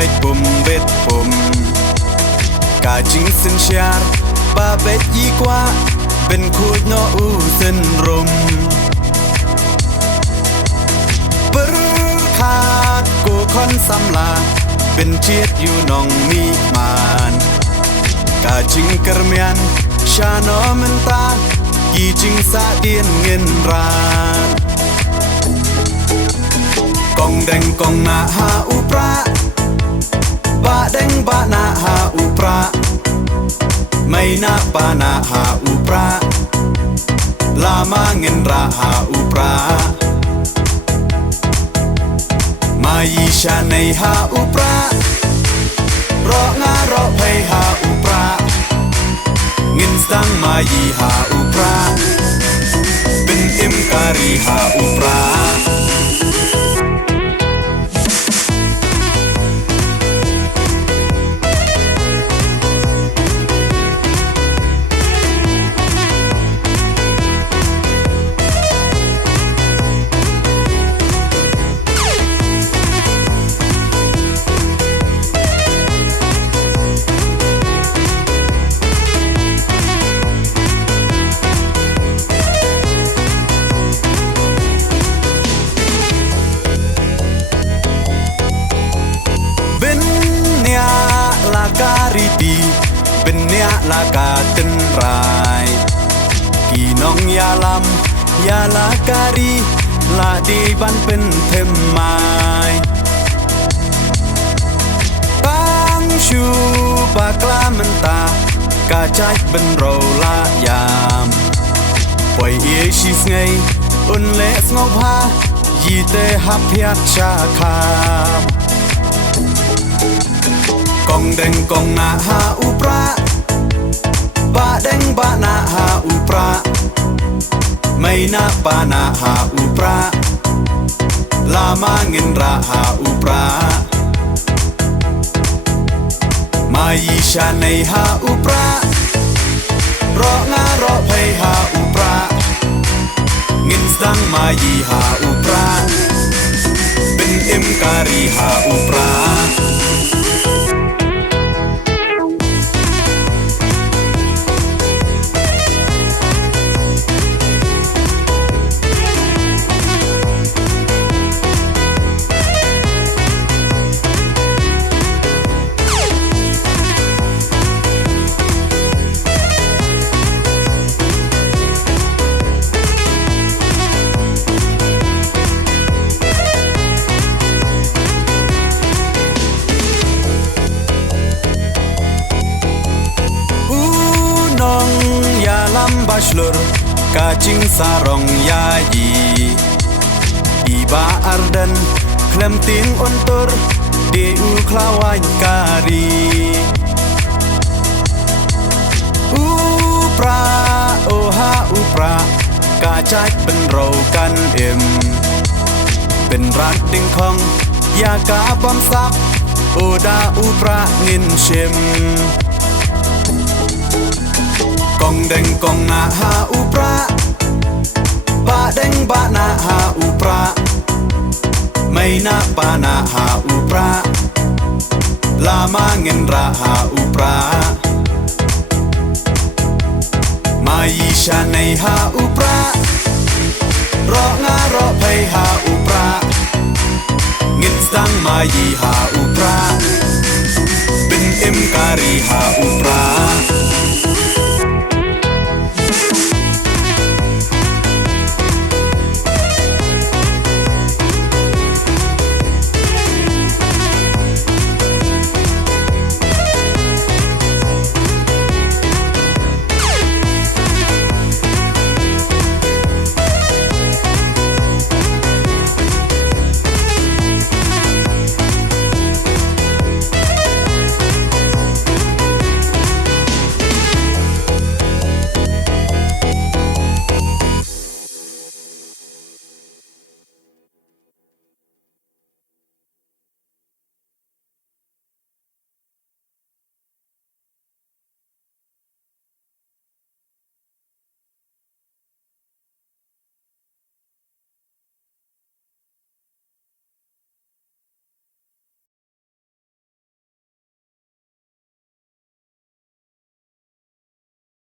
bait bum bet bumกาจิงสินเชียร์บาเบ็ดยีกว่าเป็นคูดโนอูสินรมปรขาดกูคอนสำลาเป็นเชียดอยู่นองมีมานกาจิงกระเมียนชาโนมันตากีจิงสาเดียนเงินรานกองแดงกองนาหาอุปราบะแดงบะนาหาอุปราไม่นาปานาหาอุปราลามาเงินราหาอุปรามายีชาในหาอุปรารองารอเพหาอุปราเงินสังมายีหาอุปราเป็นเอ็มการีหาอุปราดีเป็นเนียลากาตินรายกีน้องยาลำยาลาการีลาดีบันเป็นเทมไม้ปังชูบากลามันตากาใจเป็นเราลายามปล่อยเอชิสไงอุนเลสงบฮายีเตหับยักชาคากองแดงกองนาหาอุปราบะแดงบะนาหาอุปราไม่นาปานาหาอุปราลามาเงินราหาอุปรามายีชาในหาอุปรารองารอเพหาอุปราเงินสังมายีหาอุปราเป็นเอ็มการีหาอุปราบาชลร์กาจิงสารองยายีอีบาอาร์ดันเคลมติงอนตอร์เดอูคลาวายการีอุปราโอฮาอุปรากาใจเป็นเรากันเอ็มเป็นรักดิ่งของยากาบอมซับโอดาอุปราเงินเชมกองแดงกองนาหาอุปราบะแดงบะนาหาอุปราไม่นาปานาหาอุปราลามาเงินราหาอุปรามายีชาในหาอุปรารองารอเพหาอุปราเงินสังมายีหาอุปราเป็นเอ็มการีหาอุป